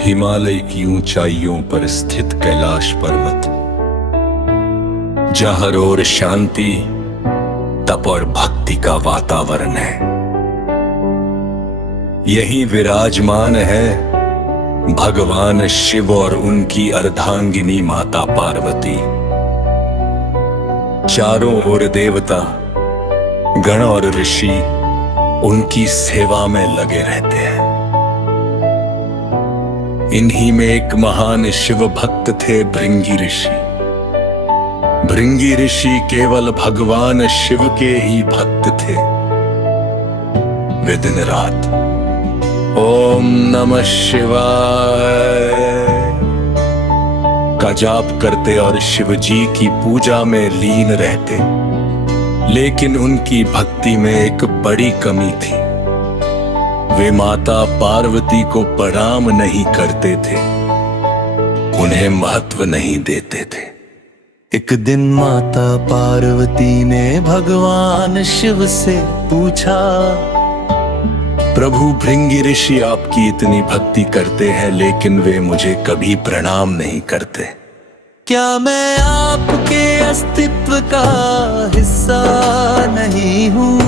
हिमालय की ऊंचाइयों पर स्थित कैलाश पर्वत, जहां और शांति, तप और भक्ति का वातावरण है। यही विराजमान है भगवान शिव और उनकी अर्धांगिनी माता पार्वती। चारों ओर देवता गण और ऋषि उनकी सेवा में लगे रहते हैं। इन्हीं में एक महान शिव भक्त थे भृंगी ऋषि। भृंगी ऋषि केवल भगवान शिव के ही भक्त थे। वे दिन रात ओम नमः शिवाय का जाप करते और शिव जी की पूजा में लीन रहते, लेकिन उनकी भक्ति में एक बड़ी कमी थी। वे माता पार्वती को प्रणाम नहीं करते थे, उन्हें महत्व नहीं देते थे। एक दिन माता पार्वती ने भगवान शिव से पूछा, प्रभु भृंगी ऋषि आपकी इतनी भक्ति करते हैं, लेकिन वे मुझे कभी प्रणाम नहीं करते। क्या मैं आपके अस्तित्व का हिस्सा नहीं हूँ?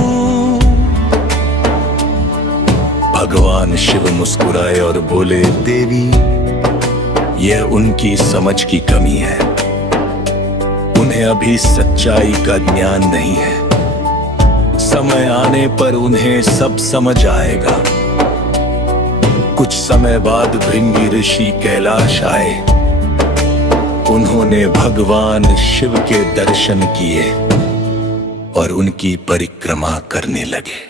भगवान शिव मुस्कुराए और बोले, देवी, यह उनकी समझ की कमी है। उन्हें अभी सच्चाई का ज्ञान नहीं है। समय आने पर उन्हें सब समझ आएगा। कुछ समय बाद भृंगी ऋषि कैलाश आए। उन्होंने भगवान शिव के दर्शन किए और उनकी परिक्रमा करने लगे।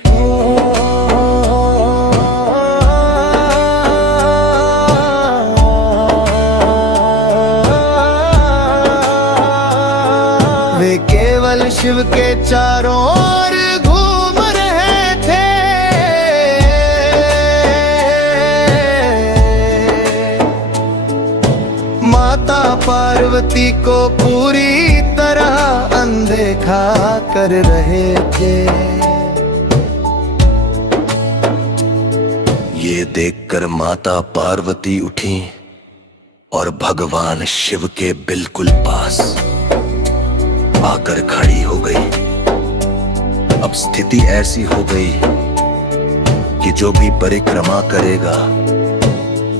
वे केवल शिव के चारों ओर घूम रहे थे। माता पार्वती को पूरी तरह अनदेखा कर रहे थे। ये देखकर माता पार्वती उठी और भगवान शिव के बिल्कुल पास आकर खड़ी हो गई। अब स्थिति ऐसी हो गई कि जो भी परिक्रमा करेगा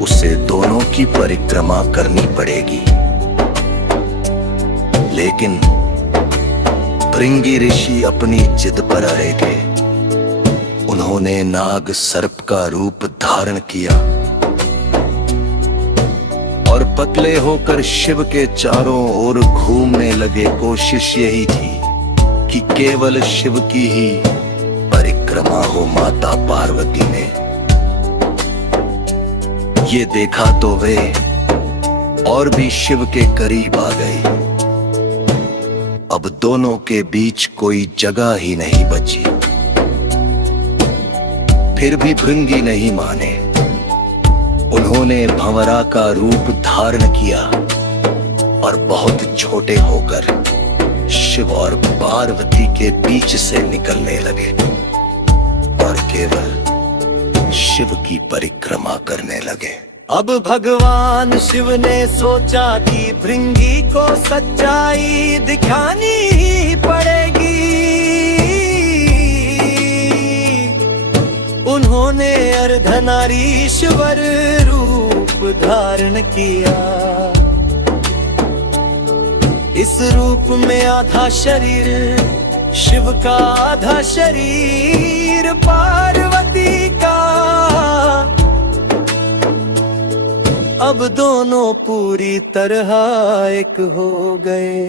उसे दोनों की परिक्रमा करनी पड़ेगी। लेकिन भृंगी ऋषि अपनी जिद पर अड़े थे। उन्होंने नाग सर्प का रूप धारण किया और पतले होकर शिव के चारों ओर घूमने लगे। कोशिश यही थी कि केवल शिव की ही परिक्रमा हो। माता पार्वती ने ये देखा तो वे और भी शिव के करीब आ गई। अब दोनों के बीच कोई जगह ही नहीं बची। फिर भी भृंगी नहीं माने। उन्होंने भंवरा का रूप धारण किया और बहुत छोटे होकर शिव और पार्वती के बीच से निकलने लगे और केवल शिव की परिक्रमा करने लगे। अब भगवान शिव ने सोचा कि भृंगी को सच्चाई दिखानी ही पड़ेगी। उन्होंने अर्धनारीश्वर रूप धारण किया। इस रूप में आधा शरीर शिव का, आधा शरीर पार्वती का। अब दोनों पूरी तरह एक हो गए।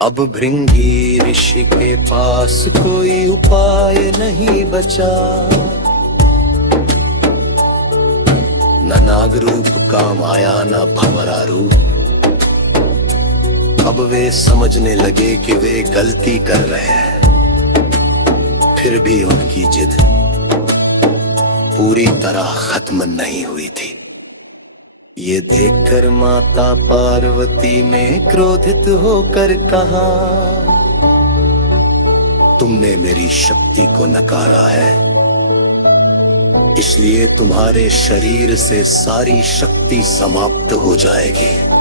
अब भृंगी ऋषि के पास कोई उपाय नहीं बचा। न नाग रूप काम आया, न भंवरा रूप। अब वे समझने लगे कि वे गलती कर रहे हैं। फिर भी उनकी जिद पूरी तरह खत्म नहीं हुई थी। ये देखकर माता पार्वती ने क्रोधित होकर कहा, तुमने मेरी शक्ति को नकारा है। इसलिए तुम्हारे शरीर से सारी शक्ति समाप्त हो जाएगी।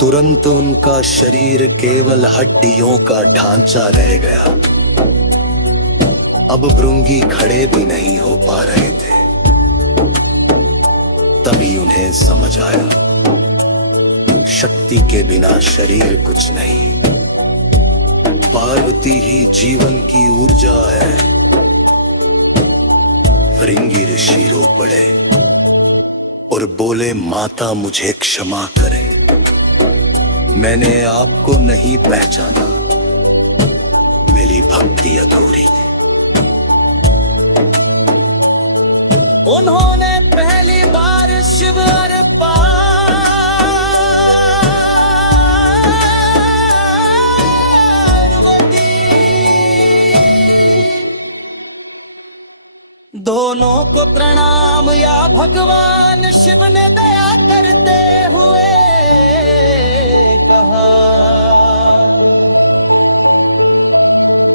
तुरंत उनका शरीर केवल हड्डियों का ढांचा रह गया। अब भृंगी खड़े भी नहीं हो पा रहे थे। तभी उन्हें समझ आया, शक्ति के बिना शरीर कुछ नहीं। पार्वती ही जीवन की ऊर्जा है। भृंगी ऋषि रो पड़े और बोले, माता मुझे क्षमा करें, मैंने आपको नहीं पहचाना, मेरी भक्ति अधूरी थी। उन्होंने पहली बार शिव और दोनों को प्रणाम या भगवान शिव ने दया करते हुए कहा,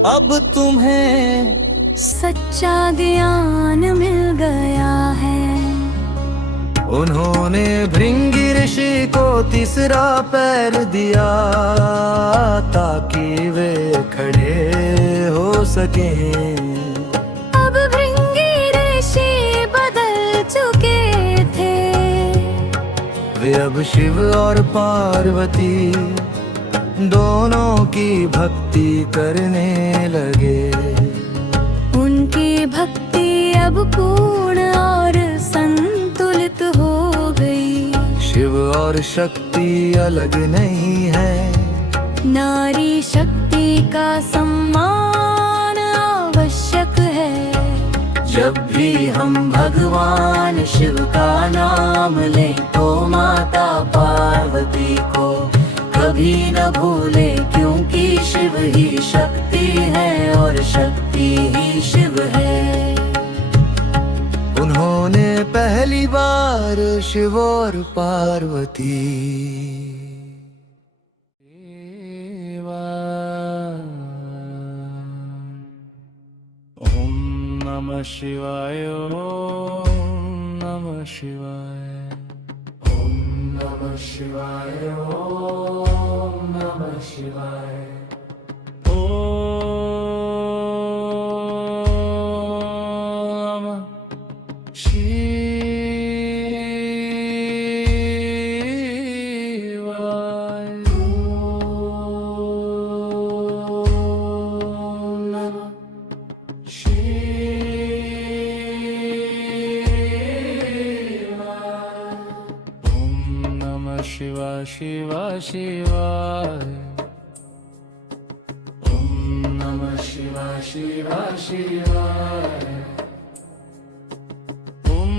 अब तुम्हें सच्चा ज्ञान मिल गया है। उन्होंने भृंगी ऋषि को तीसरा पैर दिया ताकि वे खड़े हो सकें। अब भृंगी ऋषि बदल चुके थे। वे अब शिव और पार्वती दोनों की भक्ति करने लगे। उनकी भक्ति अब पूर्ण और संतुलित हो गई। शिव और शक्ति अलग नहीं है। नारी शक्ति का सम्मान आवश्यक है। जब भी हम भगवान शिव का नाम लें तो माता पार्वती को कभी न भूले, क्योंकि शिव ही शक्ति है और शक्ति ही शिव है। उन्होंने पहली बार शिव और पार्वती ओम नमः शिवाय, ओम नमः शिवाय, ओम नमः शिवाय, ओम नमः शिवाय, ओम नमः शिवाय, ओम नमः शिवा शिवा शिवाय, ओम नमः शिवा शिवा शिवाय, ओम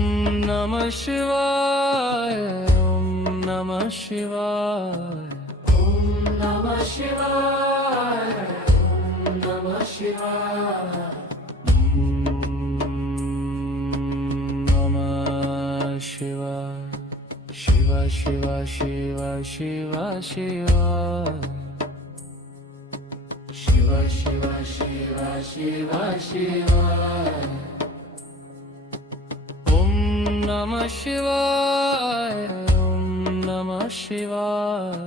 नमः शिवाय, ओम नमः शिवाय, ओम नमः शिवाय, ओम नमः शिवाय, नमः शिवाय। शिवा शिवा शिवा शिवा शिवा, शिवा शिवा शिवा शिवा शिवा, ओम नमः शिवाय, ओम नमः शिवाय,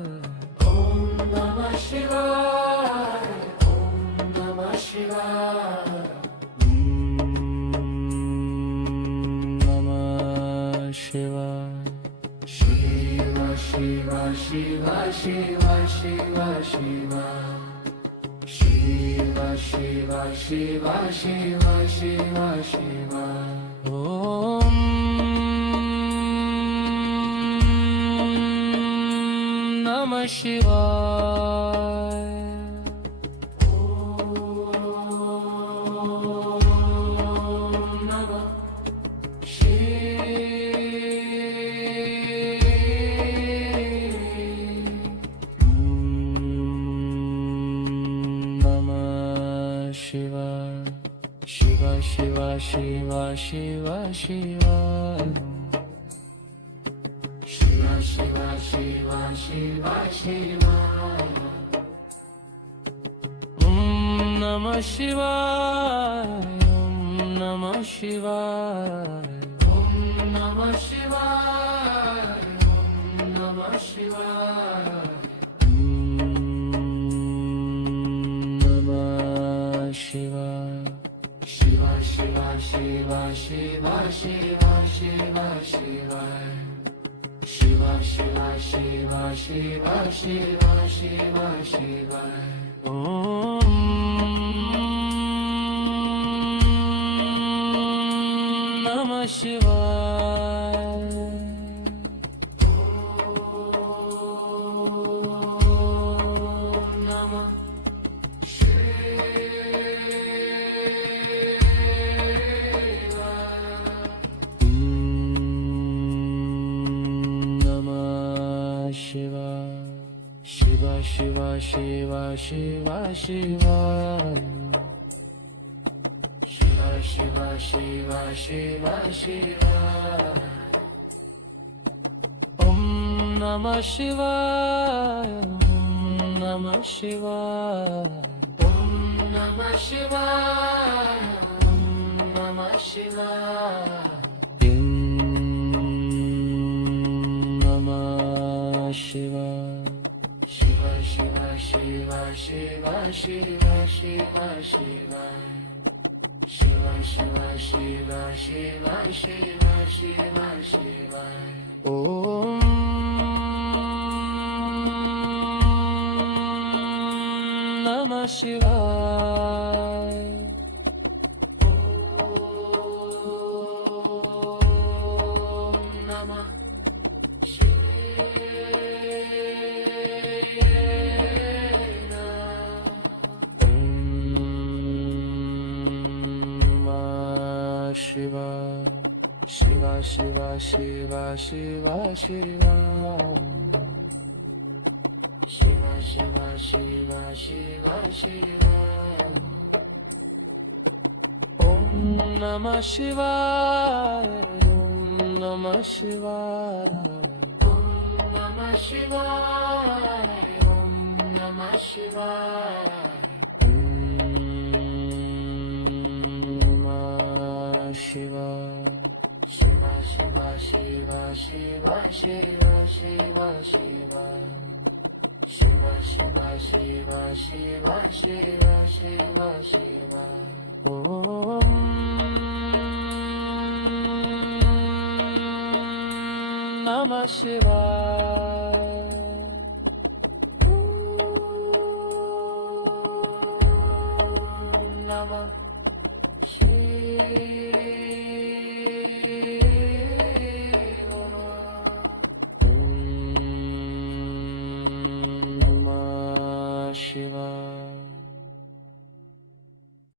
ओम नमः शिवाय, ओम नमः शिवाय, नमः शिवाय। शिवा शिवा शिवा शिवा शिवा, शिवा शिवा शिवा शिवा शिवा शिवा, ओम नमः शिवाय। शिवा शिवा शिवा शिवा शिवा, शिवा शिवा शिवा शिवा शिवा, ओम नमः शिवाय, ओम नमः शिवाय, ओम नमः शिवाय, ओम नमः शिवाय, नमः शिवाय। शिवा शिवा शिवा शिवा शिवा शिवा शिवाय, शिवा शिवा शिवा शिवा शिवा शिवा शिवाय। ओम नमः शिवाय, ओम नमः शिवा शिवा शिवा शिवा शिवा शिवा शिवा शिवा शिवा शिवा शिवा। ओम नमः शिवाय, ओम नमः शिवाय, ओम नमः शिवाय, ओम नमः शिवाय। शिवा शिवा शिवा शिवा शिवा शिवा शिवा शिवा शिवा शिवा शिवा शिवा शिवा शिवा शिवा। ओम नमः शिवाय, ओम नमः शिवा शिवा शिवा शिवा शिवा शिवा शिवा शिवा शिवा शिवा शिवा। ओम नमः शिवाय, ओम नमः शिवाय, ओम नमः शिवाय, ओम नमः शिवाय। शिवा शिवा शिवा शिवा शिवा शिवा शिवा शिवा शिवा शिवा शिवा शिवा शिवा शिवा शिवा। ओम नमः शिवाय, ओम नमः शिवा।